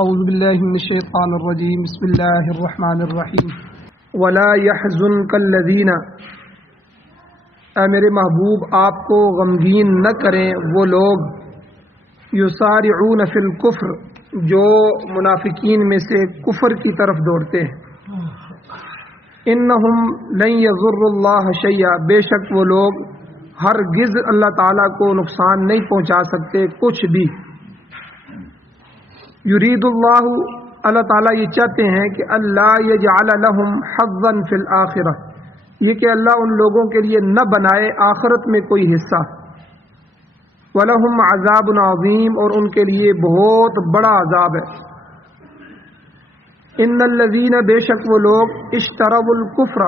اعوذ باللہ من الشیطان الرجیم بسم اللہ الرحمن الرحیم ولا يحزنك الذین، اے میرے محبوب آپ کو غمگین نہ کریں وہ لوگ یسارعون فی الکفر جو منافقین میں سے کفر کی طرف دوڑتے ہیں، انہم لن یضروا اللہ شیئا، بے شک وہ لوگ ہرگز اللہ تعالیٰ کو نقصان نہیں پہنچا سکتے کچھ بھی۔ یرید اللہ تعالیٰ یہ چاہتے ہیں کہ اللہ یجعل لہم حظا فی الآخرہ، یہ کہ اللہ ان لوگوں کے لیے نہ بنائے آخرت میں کوئی حصہ، وَلَهُمْ عَذَابٌ عَظِيمٌ، اور ان کے لیے بہت بڑا عذاب ہے۔ ان الذین، بے شک وہ لوگ اشتروا الکفر،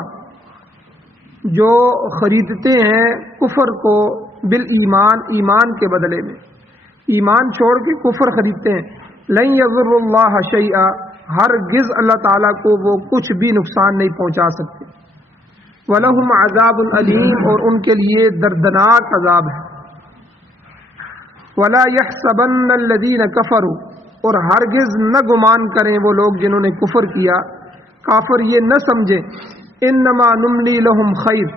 جو خریدتے ہیں کفر کو بالایمان، ایمان کے بدلے میں، ایمان چھوڑ کے کفر خریدتے ہیں، لن یضروا اللہ شیئا، ہرگز اللہ تعالیٰ کو وہ کچھ بھی نقصان نہیں پہنچا سکتے، وَلَهُمْ عَذَابٌ عَلِيمٌ، اور ان کے لیے دردناک عذاب ہے۔ وَلَا يَحْسَبَنَّ الَّذِينَ كَفَرُوا، اور ہرگز نہ گمان کریں وہ لوگ جنہوں نے کفر کیا، کافر یہ نہ سمجھے، انما نملی لہم خیر،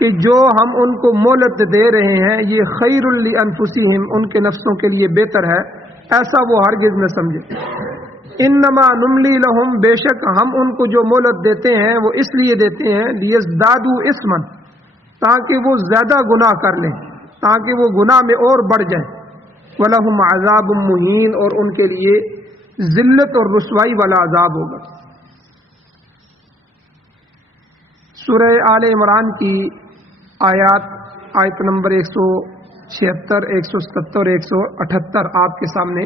کہ جو ہم ان کو مہلت دے رہے ہیں یہ خیر لانفسہم، ان کے نفسوں کے لیے بہتر ہے، ایسا وہ ہرگز نہ سمجھے۔ انما نملی لہم، بے شک ہم ان کو جو مہلت دیتے ہیں وہ اس لیے دیتے ہیں لیزدادوا اثما، تاکہ وہ زیادہ گناہ کر لیں، تاکہ وہ گناہ میں اور بڑھ جائیں، وَلَهُمْ عَذَابٌ مُهِينٌ، اور ان کے لیے ذلت اور رسوائی والا عذاب ہوگا۔ سورہ آل عمران کی آیت نمبر 176، 177، 178 آپ کے سامنے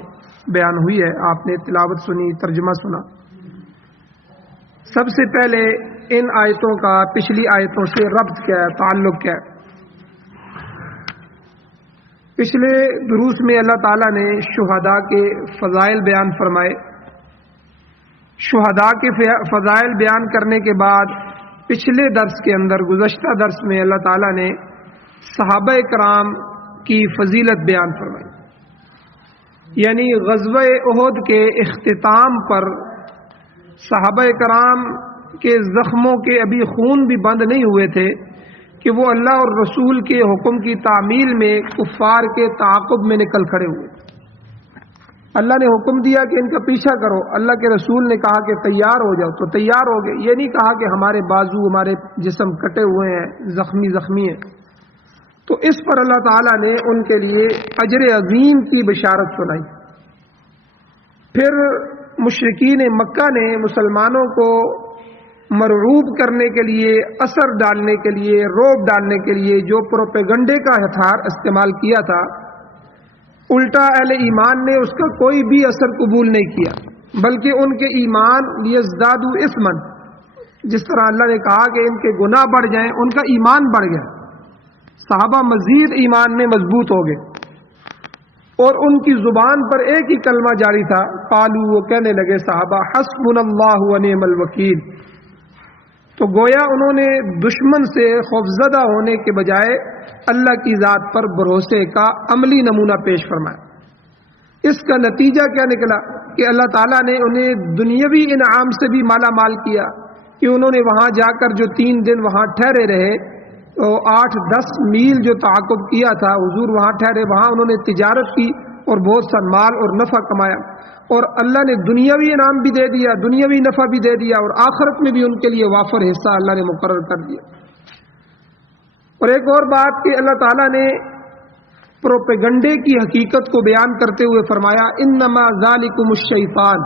بیان ہوئی ہے، آپ نے تلاوت سنی، ترجمہ سنا۔ سب سے پہلے ان آیتوں کا پچھلی آیتوں سے ربط کیا ہے، تعلق کیا ہے۔ پچھلے دروس میں اللہ تعالیٰ نے شہداء کے فضائل بیان فرمائے، شہداء کے فضائل بیان کرنے کے بعد پچھلے درس کے اندر، گزشتہ درس میں اللہ تعالیٰ نے صحابہ کرام کی فضیلت بیان فرمائی، یعنی غزوہ احد کے اختتام پر صحابہ کرام کے زخموں کے ابھی خون بھی بند نہیں ہوئے تھے کہ وہ اللہ اور رسول کے حکم کی تعمیل میں کفار کے تعاقب میں نکل کھڑے ہوئے۔ اللہ نے حکم دیا کہ ان کا پیچھا کرو، اللہ کے رسول نے کہا کہ تیار ہو جاؤ، تو تیار ہو گئے۔ یہ نہیں کہا کہ ہمارے بازو، ہمارے جسم کٹے ہوئے ہیں، زخمی ہیں، تو اس پر اللہ تعالیٰ نے ان کے لیے اجر عظیم کی بشارت سنائی۔ پھر مشرکین مکہ نے مسلمانوں کو مرعوب کرنے کے لیے، اثر ڈالنے کے لیے، رعب ڈالنے کے لیے جو پروپیگنڈے کا ہتھیار استعمال کیا تھا، الٹا اہل ایمان نے اس کا کوئی بھی اثر قبول نہیں کیا، بلکہ ان کے ایمان لیزدادوا اثما، جس طرح اللہ نے کہا کہ ان کے گناہ بڑھ جائیں، ان کا ایمان بڑھ گیا، صحابہ مزید ایمان میں مضبوط ہو گئے، اور ان کی زبان پر ایک ہی کلمہ جاری تھا، قالوا، وہ کہنے لگے صحابہ، حسبنا اللہ ونعم الوکیل۔ تو گویا انہوں نے دشمن سے خوفزدہ ہونے کے بجائے اللہ کی ذات پر بھروسے کا عملی نمونہ پیش فرمایا۔ اس کا نتیجہ کیا نکلا کہ اللہ تعالیٰ نے انہیں دنیاوی انعام سے بھی مالا مال کیا، کہ انہوں نے وہاں جا کر جو 3 دن وہاں ٹھہرے رہے، تو 8-10 میل جو تعاقب کیا تھا، حضور وہاں ٹھہرے، وہاں انہوں نے تجارت کی اور بہت سا مال اور نفع کمایا، اور اللہ نے دنیاوی انعام بھی دے دیا، دنیاوی نفع بھی دے دیا، اور آخرت میں بھی ان کے لیے وافر حصہ اللہ نے مقرر کر دیا۔ اور ایک اور بات کہ اللہ تعالیٰ نے پروپیگنڈے کی حقیقت کو بیان کرتے ہوئے فرمایا، انما ذالکم الشیطان،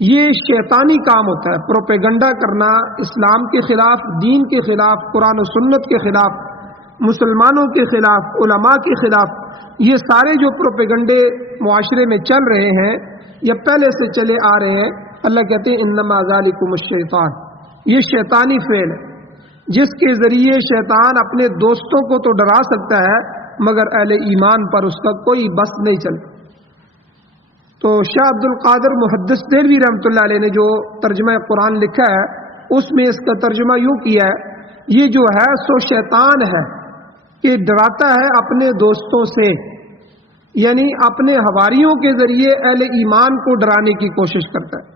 یہ شیطانی کام ہوتا ہے، پروپیگنڈا کرنا، اسلام کے خلاف، دین کے خلاف، قرآن و سنت کے خلاف، مسلمانوں کے خلاف، علماء کے خلاف، یہ سارے جو پروپیگنڈے معاشرے میں چل رہے ہیں یا پہلے سے چلے آ رہے ہیں، اللہ کہتے ہیں انما ذالکم الشیطان، یہ شیطانی فعل ہے، جس کے ذریعے شیطان اپنے دوستوں کو تو ڈرا سکتا ہے مگر اہل ایمان پر اس کا کوئی بس نہیں چلتا۔ تو شاہ عبد القادر محدث دہلوی رحمۃ اللہ علیہ نے جو ترجمہ قرآن لکھا ہے، اس میں اس کا ترجمہ یوں کیا ہے، یہ جو ہے سو شیطان ہے کہ ڈراتا ہے اپنے دوستوں سے، یعنی اپنے حواریوں کے ذریعے اہل ایمان کو ڈرانے کی کوشش کرتا ہے۔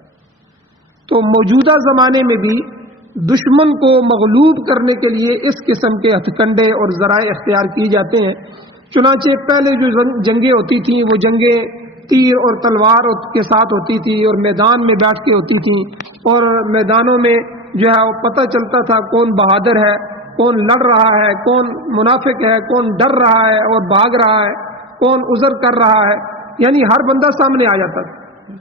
تو موجودہ زمانے میں بھی دشمن کو مغلوب کرنے کے لیے اس قسم کے ہتھ کنڈے اور ذرائع اختیار کیے جاتے ہیں۔ چنانچہ پہلے جو جنگیں ہوتی تھیں وہ جنگیں تیر اور تلوار کے ساتھ ہوتی تھی اور میدان میں بیٹھ کے ہوتی تھیں، اور میدانوں میں جو ہے وہ پتہ چلتا تھا کون بہادر ہے، کون لڑ رہا ہے، کون منافق ہے، کون ڈر رہا ہے اور بھاگ رہا ہے، کون عذر کر رہا ہے، یعنی ہر بندہ سامنے آ جاتا تھا۔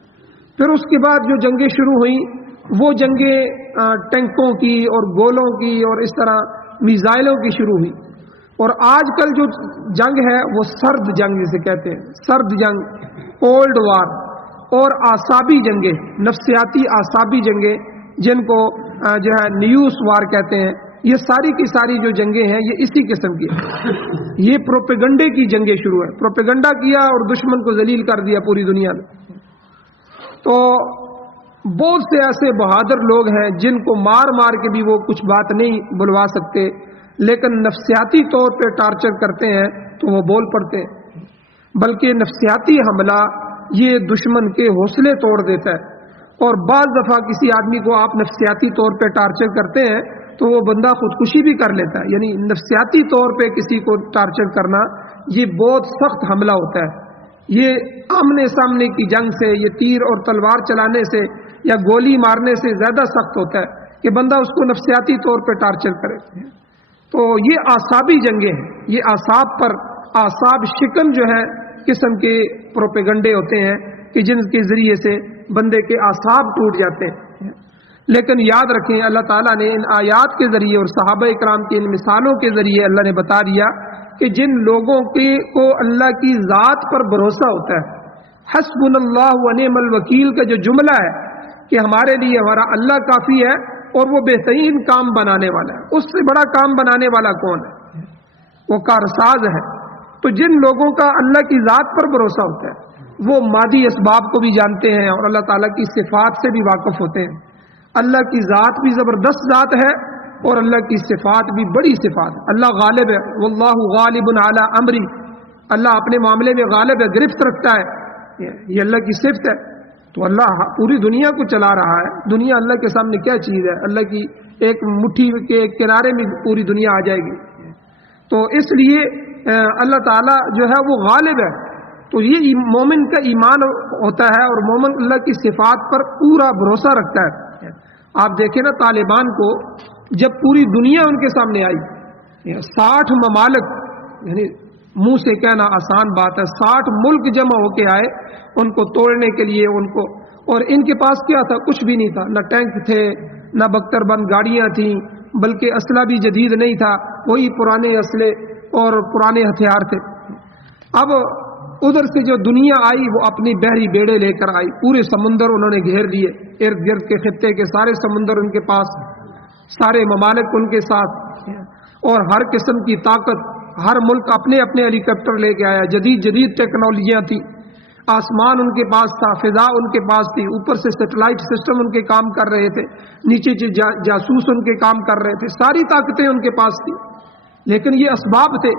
پھر اس کے بعد جو جنگیں شروع ہوئیں وہ جنگیں ٹینکوں کی اور گولوں کی اور اس طرح میزائلوں کی شروع ہوئی، اور آج کل جو جنگ ہے وہ سرد جنگ جسے کہتے ہیں، سرد جنگ، کولڈ وار، اور اعصابی جنگیں، نفسیاتی اعصابی جنگیں جن کو جو ہے نیوس وار کہتے ہیں، یہ ساری کی ساری جو جنگیں ہیں یہ اسی قسم کی ہیں۔ یہ پروپیگنڈے کی جنگیں شروع ہیں، پروپیگنڈا کیا اور دشمن کو ذلیل کر دیا پوری دنیا میں۔ تو بہت سے ایسے بہادر لوگ ہیں جن کو مار مار کے بھی وہ کچھ بات نہیں بلوا سکتے، لیکن نفسیاتی طور پہ ٹارچر کرتے ہیں تو وہ بول پڑتے ہیں، بلکہ نفسیاتی حملہ یہ دشمن کے حوصلے توڑ دیتا ہے۔ اور بعض دفعہ کسی آدمی کو آپ نفسیاتی طور پہ ٹارچر کرتے ہیں تو وہ بندہ خودکشی بھی کر لیتا ہے، یعنی نفسیاتی طور پہ کسی کو ٹارچر کرنا یہ بہت سخت حملہ ہوتا ہے۔ یہ آمنے سامنے کی جنگ سے، یہ تیر اور تلوار چلانے سے یا گولی مارنے سے زیادہ سخت ہوتا ہے کہ بندہ اس کو نفسیاتی طور پہ ٹارچر کرے۔ تو یہ اعصابی جنگیں ہیں، یہ اعصاب پر اعصاب شکن جو ہے قسم کے پروپیگنڈے ہوتے ہیں کہ جن کے ذریعے سے بندے کے اعصاب ٹوٹ جاتے ہیں۔ لیکن یاد رکھیں اللہ تعالیٰ نے ان آیات کے ذریعے اور صحابہ کرام کی ان مثالوں کے ذریعے اللہ نے بتا دیا کہ جن لوگوں کو اللہ کی ذات پر بھروسہ ہوتا ہے، حسبنا اللہ و نعم الوکیل کا جو جملہ ہے کہ ہمارے لیے ہمارا اللہ کافی ہے اور وہ بہترین کام بنانے والا ہے، اس سے بڑا کام بنانے والا کون ہے؟ وہ کارساز ہے۔ تو جن لوگوں کا اللہ کی ذات پر بھروسہ ہوتا ہے وہ مادی اسباب کو بھی جانتے ہیں اور اللہ تعالیٰ کی صفات سے بھی واقف ہوتے ہیں۔ اللہ کی ذات بھی زبردست ذات ہے اور اللہ کی صفات بھی بڑی صفات ہے۔ اللہ غالب ہے، واللہ غالب علی امری، اللہ اپنے معاملے میں غالب ہے، گرفت رکھتا ہے، یہ اللہ کی صفت ہے۔ تو اللہ پوری دنیا کو چلا رہا ہے، دنیا اللہ کے سامنے کیا چیز ہے؟ اللہ کی ایک مٹھی کے ایک کنارے میں پوری دنیا آ جائے گی۔ تو اس لیے اللہ تعالیٰ جو ہے وہ غالب ہے۔ تو یہ مومن کا ایمان ہوتا ہے اور مومن اللہ کی صفات پر پورا بھروسہ رکھتا ہے۔ آپ دیکھیں نا طالبان کو جب پوری دنیا ان کے سامنے آئی، 60 ممالک، یعنی منہ سے کہنا آسان بات ہے، 60 ملک جمع ہو کے آئے ان کو توڑنے کے لیے ان کو، اور ان کے پاس کیا تھا؟ کچھ بھی نہیں تھا، نہ ٹینک تھے، نہ بختر بند گاڑیاں تھیں، بلکہ اسلحہ بھی جدید نہیں تھا، وہی پرانے اسلحے اور پرانے ہتھیار تھے۔ اب ادھر سے جو دنیا آئی وہ اپنی بحری بیڑے لے کر آئی، پورے سمندر انہوں نے گھیر دیے، ارد گرد کے خطے کے سارے سمندر ان کے پاس، سارے ممالک ان کے ساتھ، اور ہر قسم کی طاقت، ہر ملک اپنے اپنے ہیلی کاپٹر لے کے آیا، جدید جدید ٹیکنالوجیاں تھیں، آسمان ان کے پاس تھا، فضا ان کے پاس تھی، اوپر سے سیٹلائٹ سسٹم ان کے کام کر رہے تھے، نیچے سے جاسوس ان کے کام کر رہے تھے، ساری طاقتیں ان کے پاس تھی۔ لیکن یہ اسباب تھے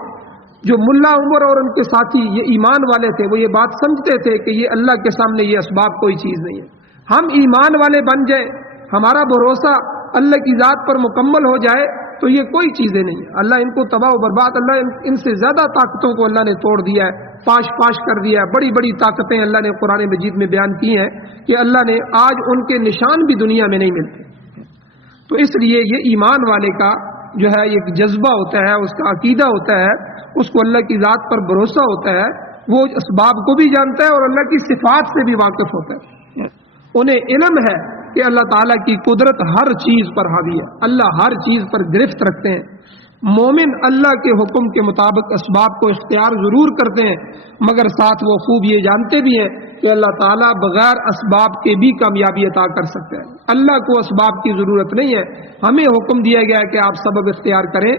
جو ملا عمر اور ان کے ساتھی یہ ایمان والے تھے، وہ یہ بات سمجھتے تھے کہ یہ اللہ کے سامنے یہ اسباب کوئی چیز نہیں ہے۔ ہم ایمان والے بن جائیں، ہمارا بھروسہ اللہ کی ذات پر مکمل ہو جائے تو یہ کوئی چیزیں نہیں ہے۔ اللہ ان کو تباہ و برباد، اللہ ان سے زیادہ طاقتوں کو اللہ نے توڑ دیا ہے، پاش پاش کر دیا ہے۔ بڑی بڑی طاقتیں اللہ نے قرآن مجید میں بیان کی ہیں کہ اللہ نے آج ان کے نشان بھی دنیا میں نہیں ملتے۔ تو اس لیے یہ ایمان والے کا جو ہے ایک جذبہ ہوتا ہے، اس کا عقیدہ ہوتا ہے، اس کو اللہ کی ذات پر بھروسہ ہوتا ہے، وہ اسباب کو بھی جانتا ہے اور اللہ کی صفات سے بھی واقف ہوتا ہے۔ انہیں علم ہے کہ اللہ تعالیٰ کی قدرت ہر چیز پر حاوی ہے، اللہ ہر چیز پر گرفت رکھتے ہیں۔ مومن اللہ کے حکم کے مطابق اسباب کو اختیار ضرور کرتے ہیں، مگر ساتھ وہ خوب یہ جانتے بھی ہیں کہ اللہ تعالیٰ بغیر اسباب کے بھی کامیابی عطا کر سکتے ہیں۔ اللہ کو اسباب کی ضرورت نہیں ہے، ہمیں حکم دیا گیا ہے کہ آپ سبب اختیار کریں،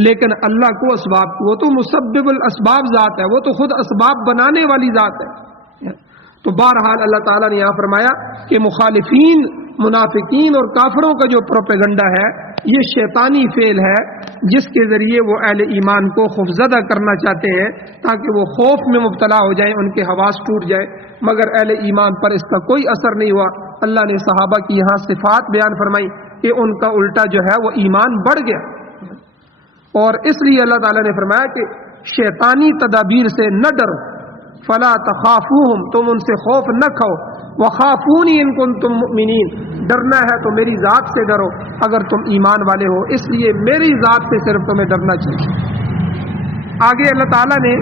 لیکن اللہ کو اسباب کی، وہ تو مسبب الاسباب ذات ہے، وہ تو خود اسباب بنانے والی ذات ہے۔ تو بہرحال اللہ تعالیٰ نے یہاں فرمایا کہ مخالفین منافقین اور کافروں کا جو پروپیگنڈا ہے یہ شیطانی فعل ہے، جس کے ذریعے وہ اہل ایمان کو خوفزدہ کرنا چاہتے ہیں تاکہ وہ خوف میں مبتلا ہو جائیں، ان کے حواس ٹوٹ جائے، مگر اہل ایمان پر اس کا کوئی اثر نہیں ہوا۔ اللہ نے صحابہ کی یہاں صفات بیان فرمائی کہ ان کا الٹا جو ہے وہ ایمان بڑھ گیا، اور اس لیے اللہ تعالیٰ نے فرمایا کہ شیطانی تدابیر سے نہ ڈرو، فلا تخافوہم، تم ان سے خوف نہ کھاؤ، وخافونی ان کنتم مؤمنین، ڈرنا ہے تو میری ذات سے ڈرو اگر تم ایمان والے ہو، اس لیے میری ذات سے صرف تمہیں ڈرنا چاہیے۔ آگے اللہ تعالیٰ نے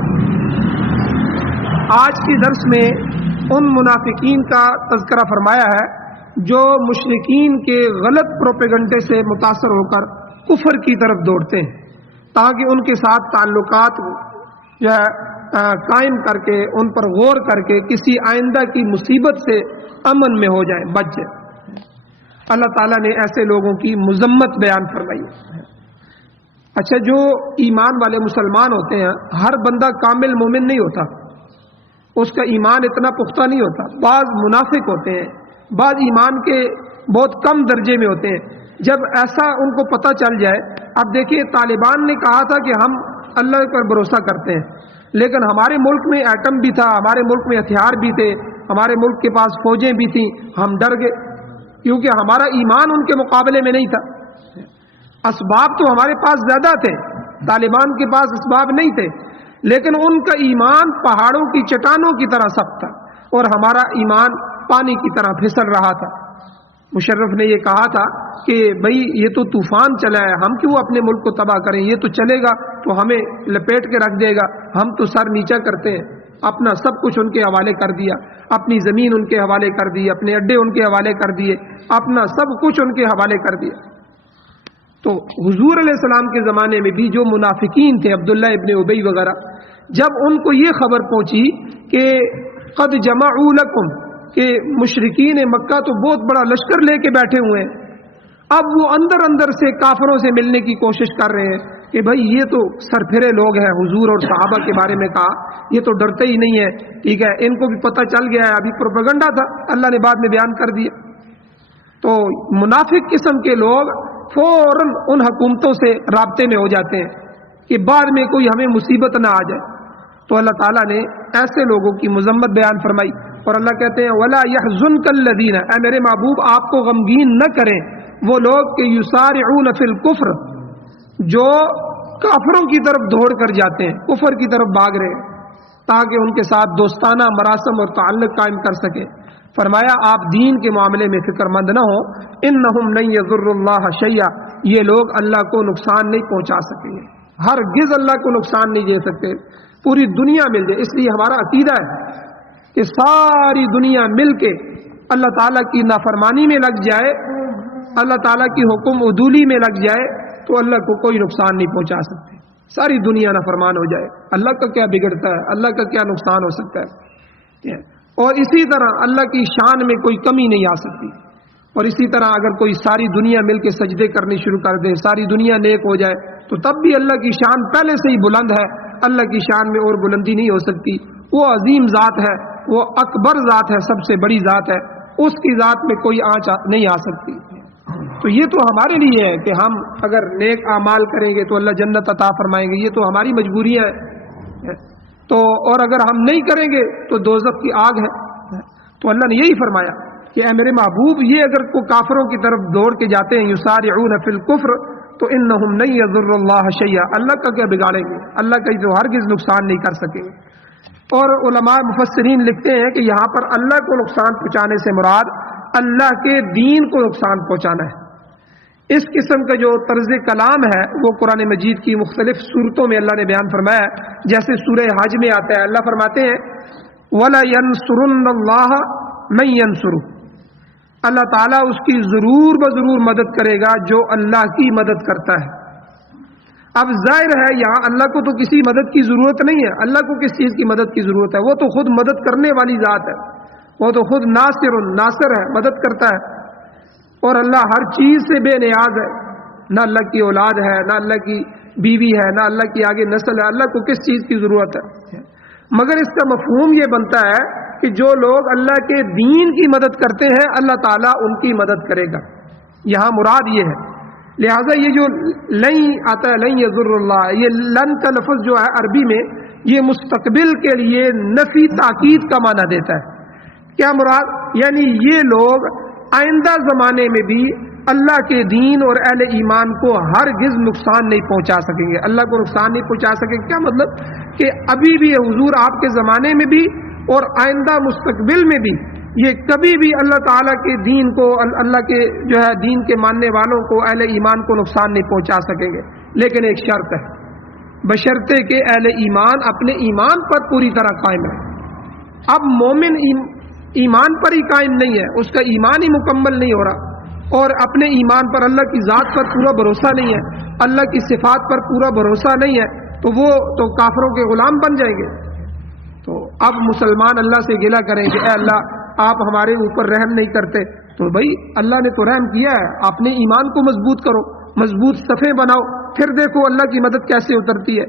آج کے درس میں ان منافقین کا تذکرہ فرمایا ہے جو مشرکین کے غلط پروپیگنڈے سے متاثر ہو کر کفر کی طرف دوڑتے ہیں تاکہ ان کے ساتھ تعلقات جو ہے قائم کر کے ان پر غور کر کے کسی آئندہ کی مصیبت سے امن میں ہو جائیں، بچ جائیں۔ اللہ تعالیٰ نے ایسے لوگوں کی مذمت بیان فرمائی۔ اچھا، جو ایمان والے مسلمان ہوتے ہیں، ہر بندہ کامل مومن نہیں ہوتا، اس کا ایمان اتنا پختہ نہیں ہوتا، بعض منافق ہوتے ہیں، بعض ایمان کے بہت کم درجے میں ہوتے ہیں۔ جب ایسا ان کو پتہ چل جائے، اب دیکھیے طالبان نے کہا تھا کہ ہم اللہ پر بھروسہ کرتے ہیں، لیکن ہمارے ملک میں ایٹم بھی تھا، ہمارے ملک میں ہتھیار بھی تھے، ہمارے ملک کے پاس فوجیں بھی تھیں، ہم ڈر گئے کیونکہ ہمارا ایمان ان کے مقابلے میں نہیں تھا۔ اسباب تو ہمارے پاس زیادہ تھے، طالبان کے پاس اسباب نہیں تھے، لیکن ان کا ایمان پہاڑوں کی چٹانوں کی طرح سخت تھا اور ہمارا ایمان پانی کی طرح پھسل رہا تھا۔ مشرف نے یہ کہا تھا کہ بھئی یہ تو طوفان چلا ہے، ہم کیوں اپنے ملک کو تباہ کریں، یہ تو چلے گا تو ہمیں لپیٹ کے رکھ دے گا، ہم تو سر نیچا کرتے ہیں۔ اپنا سب کچھ ان کے حوالے کر دیا، اپنی زمین ان کے حوالے کر دی، اپنے اڈے ان کے حوالے کر دیے، اپنا سب کچھ ان کے حوالے کر دیا۔ تو حضور علیہ السلام کے زمانے میں بھی جو منافقین تھے، عبداللہ ابن ابی وغیرہ، جب ان کو یہ خبر پہنچی کہ قد جمعوا لکم، کہ مشرکین مکہ تو بہت بڑا لشکر لے کے بیٹھے ہوئے ہیں، اب وہ اندر اندر سے کافروں سے ملنے کی کوشش کر رہے ہیں کہ بھائی یہ تو سرپھرے لوگ ہیں، حضور اور صحابہ کے بارے میں کہا یہ تو ڈرتے ہی نہیں ہیں، ٹھیک ہے، ان کو بھی پتہ چل گیا ہے، ابھی پروپیگنڈا تھا، اللہ نے بعد میں بیان کر دیا۔ تو منافق قسم کے لوگ فوراً ان حکومتوں سے رابطے میں ہو جاتے ہیں کہ بعد میں کوئی ہمیں مصیبت نہ آ جائے۔ تو اللہ تعالیٰ نے ایسے لوگوں کی مذمت بیان فرمائی، اور اللہ کہتے ہیں وَلَا يَحْزُنْكَ الَّذِينَ، اے میرے محبوب آپ کو غمگین نہ کریں وہ لوگ کہ يُسَارِعُونَ فِي الْكُفْرِ، جو کافروں کی طرف دوڑ کر جاتے ہیں، کفر کی طرف بھاگ رہے ہیں تاکہ ان کے ساتھ دوستانہ مراسم اور تعلق قائم کر سکیں۔ فرمایا آپ دین کے معاملے میں فکر مند نہ ہو، إِنَّهُمْ لَن يَضُرُّوا اللَّهَ شَيْئًا، یہ لوگ اللہ کو نقصان نہیں پہنچا سکیں گے، ہرگز اللہ کو نقصان نہیں دے سکتے، پوری دنیا مل جائے۔ اس لیے ہمارا عقیدہ ہے کہ ساری دنیا مل کے اللہ تعالیٰ کی نافرمانی میں لگ جائے، اللہ تعالیٰ کی حکم عدولی میں لگ جائے تو اللہ کو کوئی نقصان نہیں پہنچا سکتے۔ ساری دنیا نافرمان ہو جائے، اللہ کا کیا بگڑتا ہے، اللہ کا کیا نقصان ہو سکتا ہے، اور اسی طرح اللہ کی شان میں کوئی کمی نہیں آ سکتی۔ اور اسی طرح اگر کوئی ساری دنیا مل کے سجدے کرنے شروع کر دے، ساری دنیا نیک ہو جائے تو تب بھی اللہ کی شان پہلے سے ہی بلند ہے، اللہ کی شان میں اور بلندی نہیں ہو سکتی۔ وہ عظیم ذات ہے، وہ اکبر ذات ہے، سب سے بڑی ذات ہے، اس کی ذات میں کوئی آنچ نہیں آ سکتی۔ تو یہ تو ہمارے لیے ہے کہ ہم اگر نیک اعمال کریں گے تو اللہ جنت عطا فرمائیں گے، یہ تو ہماری مجبوریاں ہیں، تو اور اگر ہم نہیں کریں گے تو دوزخ کی آگ ہے۔ تو اللہ نے یہی فرمایا کہ اے میرے محبوب یہ اگر کو کافروں کی طرف دوڑ کے جاتے ہیں یسارعون فی الکفر تو انہم لن یضروا اللہ شیئا، اللہ کا کیا بگاڑیں گے، اللہ کا جو ہرگز نقصان نہیں کر سکیں گے۔ اور علماء مفسرین لکھتے ہیں کہ یہاں پر اللہ کو نقصان پہنچانے سے مراد اللہ کے دین کو نقصان پہنچانا ہے۔ اس قسم کا جو طرز کلام ہے وہ قرآن مجید کی مختلف صورتوں میں اللہ نے بیان فرمایا ہے، جیسے سورہ حج میں آتا ہے، اللہ فرماتے ہیں وَلَيَنْصُرُنَّ اللَّهَ مَن يَنْصُرُهُ، اللہ تعالیٰ اس کی ضرور بضرور مدد کرے گا جو اللہ کی مدد کرتا ہے۔ اب ظاہر ہے یہاں اللہ کو تو کسی مدد کی ضرورت نہیں ہے، اللہ کو کس چیز کی مدد کی ضرورت ہے، وہ تو خود مدد کرنے والی ذات ہے، وہ تو خود ناصر ہے، مدد کرتا ہے، اور اللہ ہر چیز سے بے نیاز ہے، نہ اللہ کی اولاد ہے، نہ اللہ کی بیوی ہے، نہ اللہ کی آگے نسل ہے، اللہ کو کس چیز کی ضرورت ہے۔ مگر اس کا مفہوم یہ بنتا ہے کہ جو لوگ اللہ کے دین کی مدد کرتے ہیں اللہ تعالیٰ ان کی مدد کرے گا. یہاں مراد یہ ہے. لہٰذا یہ جو لن آتا ہے لن یضر اللہ، یہ لن کا لفظ جو ہے عربی میں یہ مستقبل کے لیے نفی تاکید کا معنی دیتا ہے. کیا مراد؟ یعنی یہ لوگ آئندہ زمانے میں بھی اللہ کے دین اور اہل ایمان کو ہرگز نقصان نہیں پہنچا سکیں گے، اللہ کو نقصان نہیں پہنچا سکیں گے. کیا مطلب؟ کہ ابھی بھی حضور آپ کے زمانے میں بھی اور آئندہ مستقبل میں بھی یہ کبھی بھی اللہ تعالیٰ کے دین کو، اللہ کے جو ہے دین کے ماننے والوں کو، اہل ایمان کو نقصان نہیں پہنچا سکیں گے. لیکن ایک شرط ہے، بشرطے کہ اہل ایمان اپنے ایمان پر پوری طرح قائم ہے. اب مومن ایمان پر ہی قائم نہیں ہے، اس کا ایمان ہی مکمل نہیں ہو رہا، اور اپنے ایمان پر، اللہ کی ذات پر پورا بھروسہ نہیں ہے، اللہ کی صفات پر پورا بھروسہ نہیں ہے، تو وہ تو کافروں کے غلام بن جائیں گے. تو اب مسلمان اللہ سے گلہ کریں کہ اے اللہ آپ ہمارے اوپر رحم نہیں کرتے. تو بھائی اللہ نے تو رحم کیا ہے، اپنے ایمان کو مضبوط کرو، مضبوط صفیں بناؤ، پھر دیکھو اللہ کی مدد کیسے اترتی ہے.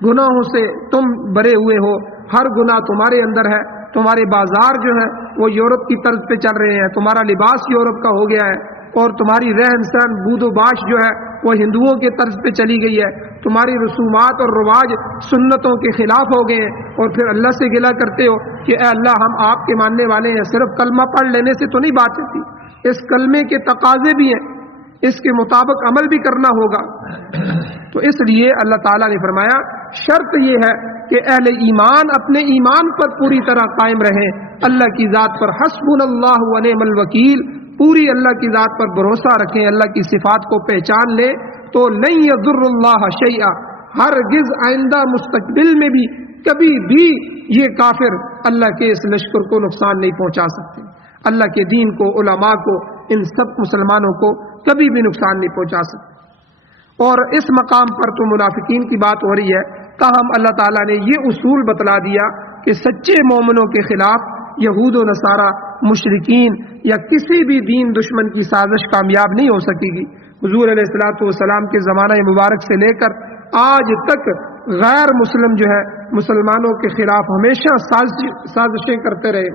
گناہوں سے تم بھرے ہوئے ہو، ہر گناہ تمہارے اندر ہے، تمہارے بازار جو ہے وہ یورپ کی طرز پہ چل رہے ہیں، تمہارا لباس یورپ کا ہو گیا ہے، اور تمہاری رہن سہن بود و باش جو ہے وہ ہندوؤں کے طرز پہ چلی گئی ہے، تمہاری رسومات اور رواج سنتوں کے خلاف ہو گئے ہیں، اور پھر اللہ سے گلہ کرتے ہو کہ اے اللہ ہم آپ کے ماننے والے ہیں. صرف کلمہ پڑھ لینے سے تو نہیں بات ہوتی، اس کلمے کے تقاضے بھی ہیں، اس کے مطابق عمل بھی کرنا ہوگا. تو اس لیے اللہ تعالیٰ نے فرمایا شرط یہ ہے کہ اہل ایمان اپنے ایمان پر پوری طرح قائم رہیں، اللہ کی ذات پر حسبنا اللہ و نعم الوکیل، پوری اللہ کی ذات پر بھروسہ رکھیں، اللہ کی صفات کو پہچان لیں. تو لن یضر اللہ شیئا، ہرگز آئندہ مستقبل میں بھی کبھی بھی یہ کافر اللہ کے اس لشکر کو نقصان نہیں پہنچا سکتے. اللہ کے دین کو، علماء کو، ان سب مسلمانوں کو کبھی بھی نقصان نہیں پہنچا سکتے. اور اس مقام پر تو منافقین کی بات ہو رہی ہے، تاہم اللہ تعالیٰ نے یہ اصول بتلا دیا کہ سچے مومنوں کے خلاف یہود و نصارہ، مشرکین یا کسی بھی دین دشمن کی سازش کامیاب نہیں ہو سکے گی. حضور علیہ الصلوۃ والسلام کے زمانہ مبارک سے لے کر آج تک غیر مسلم جو ہے مسلمانوں کے خلاف ہمیشہ سازشیں کرتے رہے.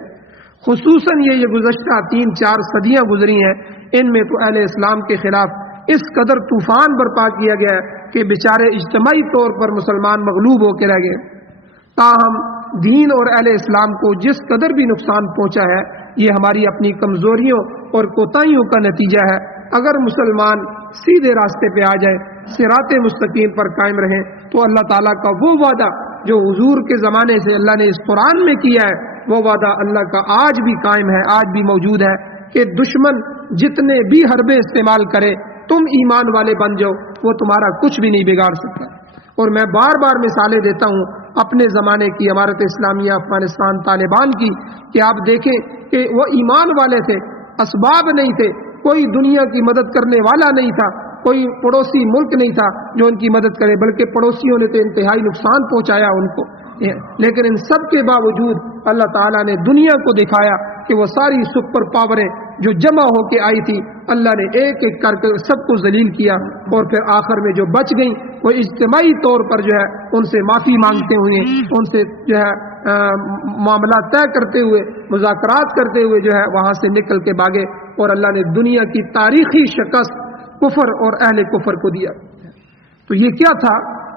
خصوصاً یہ گزشتہ 3-4 صدیاں گزری ہیں، ان میں تو اہل اسلام کے خلاف اس قدر طوفان برپا کیا گیا ہے کہ بیچارے اجتماعی طور پر مسلمان مغلوب ہو کے رہ گئے. تاہم دین اور اہل اسلام کو جس قدر بھی نقصان پہنچا ہے یہ ہماری اپنی کمزوریوں اور کوتاہیوں کا نتیجہ ہے. اگر مسلمان سیدھے راستے پہ آ جائیں، صراط مستقیم پر قائم رہیں، تو اللہ تعالیٰ کا وہ وعدہ جو حضور کے زمانے سے اللہ نے اس قرآن میں کیا ہے، وہ وعدہ اللہ کا آج بھی قائم ہے، آج بھی موجود ہے کہ دشمن جتنے بھی حربے استعمال کرے، تم ایمان والے بن جاؤ، وہ تمہارا کچھ بھی نہیں بگاڑ سکتا. اور میں بار بار مثالیں دیتا ہوں اپنے زمانے کی، امارت اسلامیہ افغانستان، طالبان کی، کہ آپ دیکھیں کہ وہ ایمان والے تھے، اسباب نہیں تھے، کوئی دنیا کی مدد کرنے والا نہیں تھا، کوئی پڑوسی ملک نہیں تھا جو ان کی مدد کرے، بلکہ پڑوسیوں نے تو انتہائی نقصان پہنچایا ان کو. لیکن ان سب کے باوجود اللہ تعالیٰ نے دنیا کو دکھایا کہ وہ ساری سپر پاوریں جو جمع ہو کے آئی تھی، اللہ نے ایک ایک کر کے سب کو ذلیل کیا، اور پھر آخر میں جو بچ گئیں وہ اجتماعی طور پر جو ہے ان سے معافی مانگتے ہوئے، ان سے جو ہے معاملات طے کرتے ہوئے، مذاکرات کرتے ہوئے جو ہے وہاں سے نکل کے بھاگے، اور اللہ نے دنیا کی تاریخی شکست کفر اور اہل کفر کو دیا. تو یہ کیا تھا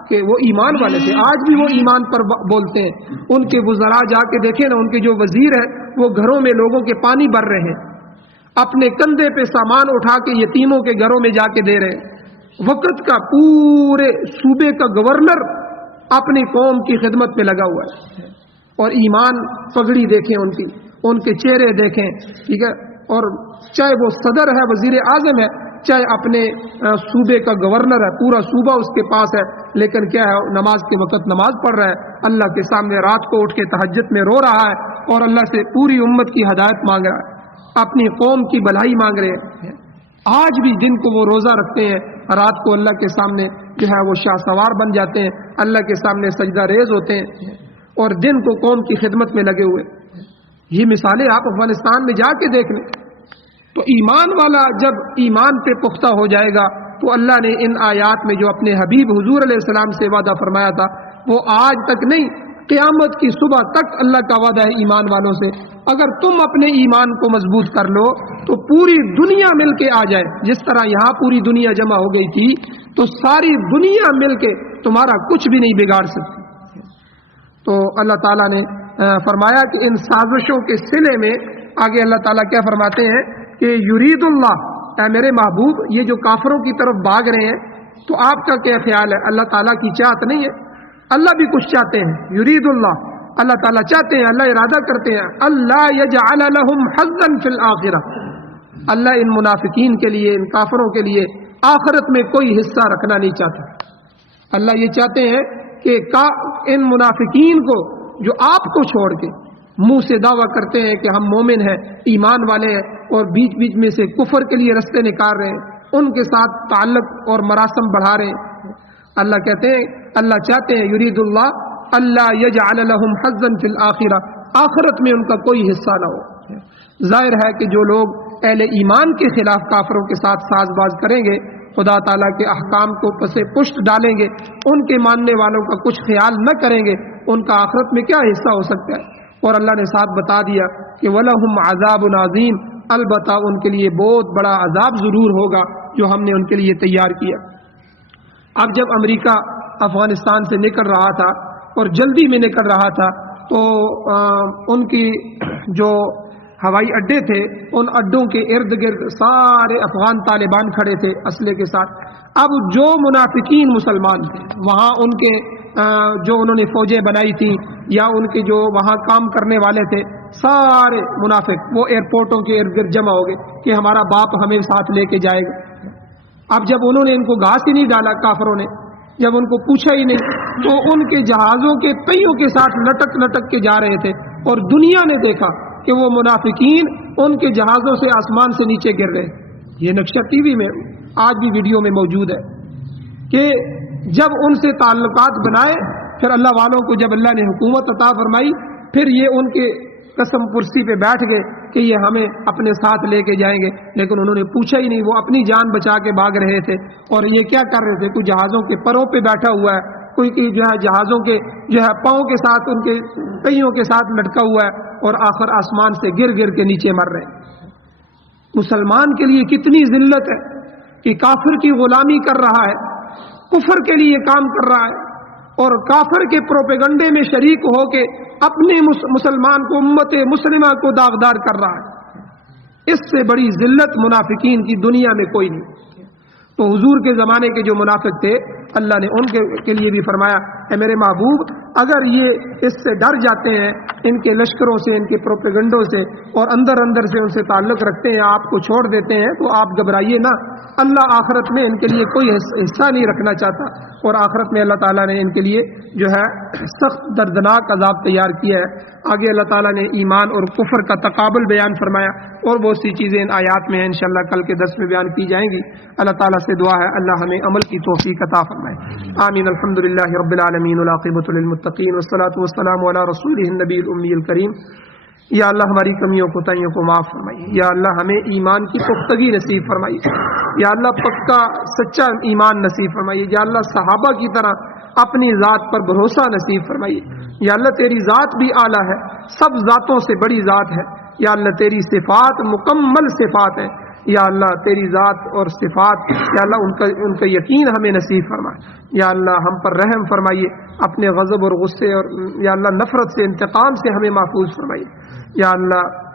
کہ وہ ایمان والے تھے، آج بھی وہ ایمان پر بولتے ہیں. ان کے وزراء جا کے دیکھیں نا، ان کے جو وزیر ہیں وہ گھروں میں لوگوں کے پانی بھر رہے ہیں، اپنے کندھے پہ سامان اٹھا کے یتیموں کے گھروں میں جا کے دے رہے ہیں. وقت کا پورے صوبے کا گورنر اپنی قوم کی خدمت میں لگا ہوا ہے، اور ایمان پگڑی دیکھیں ان کے چہرے دیکھیں، ٹھیک ہے. اور چاہے وہ صدر ہے، وزیر اعظم ہے، چاہے اپنے صوبے کا گورنر ہے، پورا صوبہ اس کے پاس ہے، لیکن کیا ہے، نماز کے وقت نماز پڑھ رہا ہے، اللہ کے سامنے رات کو اٹھ کے تہجد میں رو رہا ہے، اور اللہ سے پوری امت کی ہدایت مانگ رہا ہے، اپنی قوم کی بھلائی مانگ رہے ہیں. آج بھی دن کو وہ روزہ رکھتے ہیں، رات کو اللہ کے سامنے جو ہے وہ شاہ سوار بن جاتے ہیں، اللہ کے سامنے سجدہ ریز ہوتے ہیں، اور دن کو قوم کی خدمت میں لگے ہوئے. یہ مثالیں آپ افغانستان میں جا کے دیکھ لیں. تو ایمان والا جب ایمان پہ پختہ ہو جائے گا تو اللہ نے ان آیات میں جو اپنے حبیب حضور علیہ السلام سے وعدہ فرمایا تھا وہ آج تک نہیں، قیامت کی صبح تک اللہ کا وعدہ ہے ایمان والوں سے، اگر تم اپنے ایمان کو مضبوط کر لو تو پوری دنیا مل کے آ جائے، جس طرح یہاں پوری دنیا جمع ہو گئی تھی تو ساری دنیا مل کے تمہارا کچھ بھی نہیں بگاڑ سکتی۔ تو اللہ تعالیٰ نے فرمایا کہ ان سازشوں کے صلے میں آگے اللہ تعالیٰ کیا فرماتے ہیں کہ یرید اللہ، اے میرے محبوب یہ جو کافروں کی طرف بھاگ رہے ہیں تو آپ کا کیا خیال ہے؟ اللہ تعالیٰ کی چاہت نہیں ہے، اللہ بھی کچھ چاہتے ہیں۔ یرید اللہ، اللہ تعالیٰ چاہتے ہیں، اللہ ارادہ کرتے ہیں، اللہ یجعل لهم حظا فی الآخرہ، اللہ ان منافقین کے لیے، ان کافروں کے لیے آخرت میں کوئی حصہ رکھنا نہیں چاہتا۔ اللہ یہ چاہتے ہیں کہ ان منافقین کو جو آپ کو چھوڑ کے منہ سے دعویٰ کرتے ہیں کہ ہم مومن ہیں، ایمان والے ہیں، اور بیچ بیچ میں سے کفر کے لیے رستے نکال رہے ہیں، ان کے ساتھ تعلق اور مراسم بڑھا رہے ہیں، اللہ کہتے ہیں، اللہ چاہتے ہیں یرید اللہ اللہ یجعل لهم حظا فی الآخرہ، آخرت میں ان کا کوئی حصہ نہ ہو۔ ظاہر ہے کہ جو لوگ اہل ایمان کے خلاف کافروں کے ساتھ ساز باز کریں گے، خدا تعالیٰ کے احکام کو پس پشت ڈالیں گے، ان کے ماننے والوں کا کچھ خیال نہ کریں گے، ان کا آخرت میں کیا حصہ ہو سکتا ہے؟ اور اللہ نے ساتھ بتا دیا کہ وَلَهُمْ عَذَابٌ عَظِيمٌ، البتہ ان کے لیے بہت بڑا عذاب ضرور ہوگا جو ہم نے ان کے لیے تیار کیا۔ اب جب امریکہ افغانستان سے نکل رہا تھا اور جلدی میں نکل رہا تھا تو ان کی جو ہوائی اڈے تھے، ان اڈوں کے ارد گرد سارے افغان طالبان کھڑے تھے اسلحے کے ساتھ۔ اب جو منافقین مسلمان تھے وہاں، ان کے جو انہوں نے فوجیں بنائی تھی یا ان کے جو وہاں کام کرنے والے تھے، سارے منافق وہ ایئرپورٹوں کے ارد گرد جمع ہو گئے کہ ہمارا باپ ہمیں ساتھ لے کے جائے گا۔ اب جب انہوں نے ان کو گھاس ہی نہیں ڈالا، کافروں نے جب ان کو پوچھا ہی نہیں، تو ان کے جہازوں کے پہیوں کے ساتھ لٹک لٹک کے جا رہے تھے، اور دنیا نے دیکھا کہ وہ منافقین ان کے جہازوں سے آسمان سے نیچے گر رہے۔ یہ نقشہ ٹی وی میں آج بھی ویڈیو میں موجود ہے کہ جب ان سے تعلقات بنائے، پھر اللہ والوں کو جب اللہ نے حکومت عطا فرمائی، پھر یہ ان کے قسم کرسی پہ بیٹھ گئے کہ یہ ہمیں اپنے ساتھ لے کے جائیں گے، لیکن انہوں نے پوچھا ہی نہیں، وہ اپنی جان بچا کے بھاگ رہے تھے۔ اور یہ کیا کر رہے تھے؟ کوئی جہازوں کے پروں پہ بیٹھا ہوا ہے، کوئی کی جو ہے جہازوں کے جو ہے پاؤں کے ساتھ، ان کے پہیوں کے ساتھ لٹکا ہوا ہے، اور آخر آسمان سے گر گر کے نیچے مر رہے ہیں۔ مسلمان کے لیے کتنی ذلت ہے کہ کافر کی غلامی کر رہا ہے، کفر کے لیے کام کر رہا ہے، اور کافر کے پروپیگنڈے میں شریک ہو کے اپنے مسلمان کو، امت مسلمہ کو داغدار کر رہا ہے۔ اس سے بڑی ذلت منافقین کی دنیا میں کوئی نہیں۔ تو حضور کے زمانے کے جو منافق تھے، اللہ نے ان کے لیے بھی فرمایا، اے میرے محبوب اگر یہ اس سے ڈر جاتے ہیں، ان کے لشکروں سے، ان کے پروپیگنڈوں سے، اور اندر اندر سے ان سے تعلق رکھتے ہیں، آپ کو چھوڑ دیتے ہیں، تو آپ گھبرائیے نہ، اللہ آخرت میں ان کے لیے کوئی حصہ نہیں رکھنا چاہتا، اور آخرت میں اللہ تعالیٰ نے ان کے لیے جو ہے سخت دردناک عذاب تیار کیا ہے۔ آگے اللہ تعالیٰ نے ایمان اور کفر کا تقابل بیان فرمایا، اور بہت سی چیزیں ان آیات میں ہیں، انشاءاللہ کل کے درس میں بیان کی جائیں گی۔ اللہ تعالیٰ سے دعا ہے اللہ ہمیں عمل کی توفیق عطا فرمائے، آمین۔ الحمدللہ رب العالمین والعاقبۃ للمتقین والصلاۃ والسلام علی رسولہ النبی الامی الکریم۔ یا اللہ ہماری کمیوں کو تائیوں کو معاف فرمائیے، یا اللہ ہمیں ایمان کی پختگی نصیب فرمائیے، یا اللہ پکا سچا ایمان نصیب فرمائیے، یا اللہ صحابہ کی طرح اپنی ذات پر بھروسہ نصیب فرمائیے، یا اللہ تیری ذات بھی اعلیٰ ہے، سب ذاتوں سے بڑی ذات ہے، یا اللہ تیری صفات مکمل صفات ہیں، یا اللہ تیری ذات اور صفات، یا اللہ ان کا یقین ہمیں نصیب فرمائے، یا اللہ ہم پر رحم فرمائیے، اپنے غضب اور غصے اور یا اللہ نفرت سے، انتقام سے ہمیں محفوظ فرمائیے، یا اللہ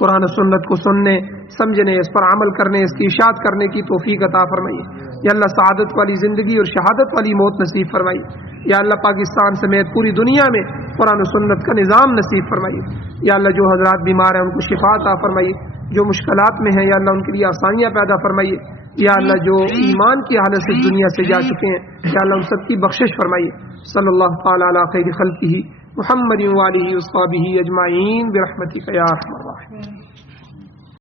قرآن و سنت کو سننے، سمجھنے، اس پر عمل کرنے، اس کی اشاعت کرنے کی توفیق عطا فرمائیے، یا اللہ سعادت والی زندگی اور شہادت والی موت نصیب فرمائیے، یا اللہ پاکستان سمیت پوری دنیا میں قرآن و سنت کا نظام نصیب فرمائیے، یا اللہ جو حضرات بیمار ہیں ان کو شفا عطا فرمائیے، جو مشکلات میں ہیں یا اللہ ان کے لیے آسانیاں پیدا فرمائیے، یا اللہ جو ایمان کی حالت سے دنیا سے جا چکے ہیں یا اللہ ان سب کی بخشش فرمائیے۔ صلی اللہ تعالی علی خیر خلقہ محمد وآلہ وصحبہ اجمعین برحمتک یا ارحم الراحمین۔